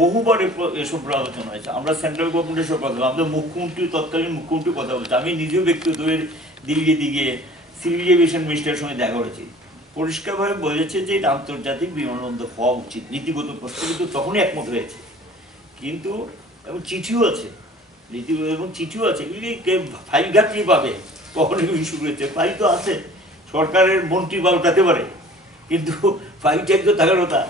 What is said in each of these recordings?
বহুবার এসব আলোচনা হয়েছে। আমরা সেন্ট্রাল গভর্নমেন্টের সব কথা, আমাদের মুখ্যমন্ত্রী, তৎকালীন মুখ্যমন্ত্রী কথা বলছে। আমি নিজেও ব্যক্তিগত দিল্লি দিকে সিভিল এভিয়েশন মিনিস্টারের সঙ্গে দেখা করেছি। পরিষ্কারভাবে বলেছে যে এটা আন্তর্জাতিক বিমানবন্দর হওয়া উচিত, নীতিগত প্রশ্ন কিন্তু তখনই একমত হয়েছে। কিন্তু এবং চিঠিও আছে, নীতিগত এবং চিঠিও আছে। ফাইল ঘাটলি পাবে কখন এগুলি শুরু হয়েছে, ফাইল তো আছে, সরকারের মন্ত্রী বা উঠাতে পারে, কিন্তু ফাইল চেক তো থাকার কথা।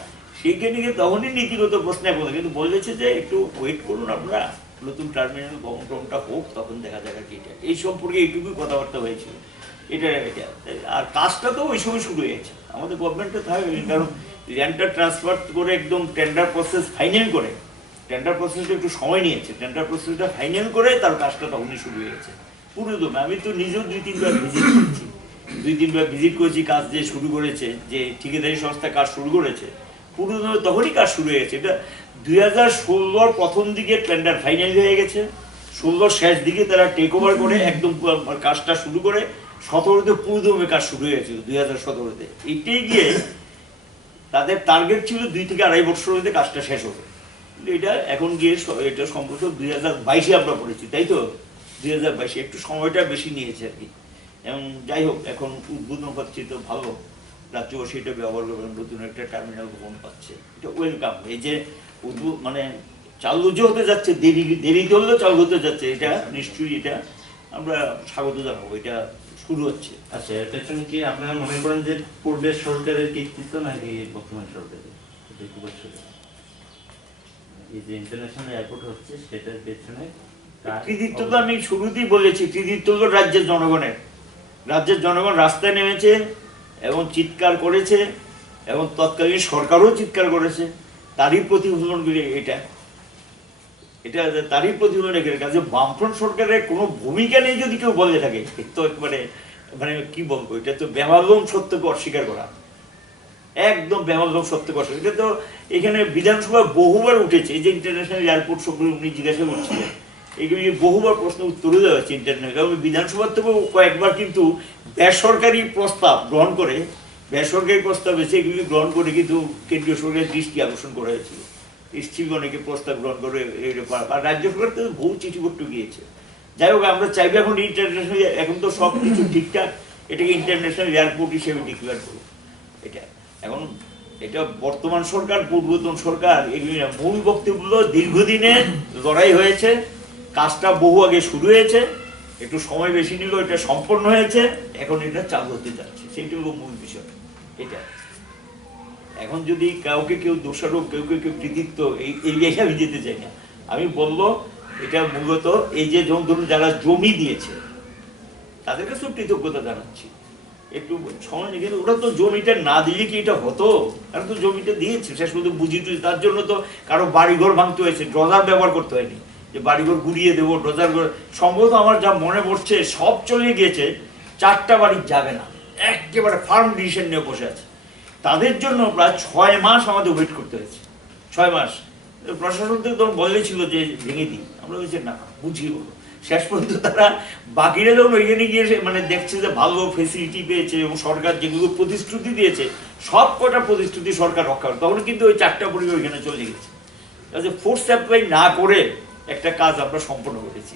সেইখানে গিয়ে তখনই নীতিগত প্রশ্ন একমত, কিন্তু বলেছে যে একটু ওয়েট করুন আপনারা, নতুন টার্মিনাল গমনক্রমটা হোক, তখন দেখা যাক আর কি। এটা এই সম্পর্কে এইটুকুই কথাবার্তা হয়েছিল। এটা আর কাজটা তো ওই সময় শুরু হয়েছে, আমাদের গভর্নমেন্টে থাকে। কারণ ল্যান্ডটা ট্রান্সফার করে একদম টেন্ডার প্রসেস ফাইনাল করে, টেন্ডার প্রসেসটা একটু সময় নিয়েছে, টেন্ডার প্রসেসটা ফাইনাল করে তার কাজটা তখনই শুরু হয়েছে পুরো দমে। আমি তো নিজেও 2-3বার ভিজিট করেছি, 2-3বার ভিজিট করেছি। কাজ যে শুরু করেছে, যে ঠিকাদারি সংস্থা কাজ শুরু করেছে, পুরো দমে তখনই কাজ শুরু হয়েছে। এটা 2016 প্রথম দিকে টেন্ডার ফাইনাল হয়ে গেছে, 16 শেষ দিকে তারা টেক ওভার করে একদম কাজটা শুরু করে 17তে পুরো দমে কাজ শুরু হয়েছিল 2017-তে। এটাই গিয়ে তাদের টার্গেট ছিল 2 থেকে 2.5 বছরের মধ্যে কাজটা শেষ হবে। এটা এখন গিয়ে এটা সম্ভবত 2022-এ আমরা পড়েছি, তাই তো? 2022-এ একটু সময়টা বেশি নিয়েছে আর কি। এবং যাই হোক, এখন উদ্বোধন হচ্ছে, তো ভালো, রাজ্যবাসী এটা ব্যবহার করবেন, নতুন একটা টার্মিনাল ভবন পাচ্ছে, এটা ওয়েলকাম। এই যে মানে চালু যে হতে যাচ্ছে, দেরিতে হলেও চালু হতে যাচ্ছে, এটা নিশ্চয়ই এটা আমরা স্বাগত জানাবো। এটা শুরু হচ্ছে। আচ্ছা, এর পেছনে কি আপনারা মনে করেন যে পূর্বের সরকারের কৃতিত্ব নাকি বর্তমান সরকারের? এই যে ইন্টারন্যাশনাল এয়ারপোর্ট হচ্ছে সেটার পেছনে কৃতিত্ব তো আমি শুরুতেই বলেছি, কৃতিত্ব হলো রাজ্যের জনগণের। রাজ্যের জনগণ রাস্তায় নেমেছে এবং চিৎকার করেছে, এবং তৎকালীন সরকারও চিৎকার করেছে, তারই প্রতিফলনগুলি এটা তারই প্রতিফলন রেখে কাজে বামফ্রন্ট সরকারের কোনো ভূমিকা নেই যদি কেউ বলে থাকে, তো একবারে মানে কি বলবো, এটা তো বেমালুম সত্যকে অস্বীকার করা, একদম বেমালুম সত্যকে অস্বীকার। এটা তো এখানে বিধানসভায় বহুবার উঠেছে, এই যে ইন্টারন্যাশনাল এয়ারপোর্ট সম্পর্কে উনি জিজ্ঞাসা করছিলেন, এগুলি বহুবার প্রশ্ন উত্তরে দেওয়া হচ্ছে ইন্টারন্যাশনাল। কারণ বিধানসভার থেকেও কয়েকবার কিন্তু বেসরকারি প্রস্তাব গ্রহণ করে, বেসরকারি প্রস্তাব এসে এগুলি গ্রহণ করে কিন্তু কেন্দ্রীয় সরকারের দৃষ্টি আকর্ষণ করা হয়েছিল। স্ত্রী অনেকে প্রস্তাব গ্রহণ করে, আর রাজ্য সরকার তো বহু চিঠিপত্র গিয়েছে। যাই হোক, আমরা চাইবো এখন ইন্টারন্যাশনাল, এখন তো সব কিছু ঠিকঠাক, এটাকে ইন্টারন্যাশনাল এয়ারপোর্ট হিসেবে ডিক্লেয়ার করবো। এটা এখন এটা বর্তমান সরকার, পূর্বতন সরকার, এগুলি মূল বক্তব্য দীর্ঘদিনের লড়াই হয়েছে, কাজটা বহু আগে শুরু হয়েছে, একটু সময় বেশি নিল, এটা সম্পন্ন হয়েছে, এখন এটা চালু হতে যাচ্ছে, সেইটা হলো মূল বিষয়। এটা এখন যদি কাউকে কেউ দোষারোপ, কেউ কৃতিত্ব, এই জায়গায় আমি যেতে চাই না। আমি বলবো এটা মূলত এই যে ধরুন যারা জমি দিয়েছে তাদের কাছেও কৃতজ্ঞতা জানাচ্ছি, একটু সময় নিয়ে। কিন্তু ওরা তো জমিটা না দিলে কি এটা হতো? কারণ তো জমিটা দিয়েছে, শেষ পর্যন্ত বুঝিয়ে টুঝি, তার জন্য তো কারো বাড়িঘর ভাঙতে হয়েছে, ড্রজার ব্যবহার করতে হয়নি যে বাড়িঘর গুড়িয়ে দেবো, ড্রজার সম্ভবত আমার যা মনে পড়ছে সব চলে গিয়েছে, 4টা বাড়ি যাবে না, একেবারে ফার্ম ডিসিশন নিয়ে বসে আছে। তাদের জন্য প্রায় 6 মাস আমাদের ওয়েট করতে হয়েছে, 6 মাস। প্রশাসন থেকে তখন বলেছিল যে ভেঙে দিই, আমরা বলছি না, বুঝিয়ে বলো। শেষ পর্যন্ত তারা বাকিরা যখন ওইখানে গিয়ে মানে দেখছে যে ভালো ফেসিলিটি পেয়েছে, এবং সরকার যেগুলো প্রতিশ্রুতি দিয়েছে সব কটা প্রতিশ্রুতি সরকার রক্ষা করে, তখন কিন্তু ওই 4টা পরিবার ওইখানে চলে গেছে। কাজে ফোর্স অ্যাপ্লাই না করে একটা কাজ আমরা সম্পন্ন করেছি।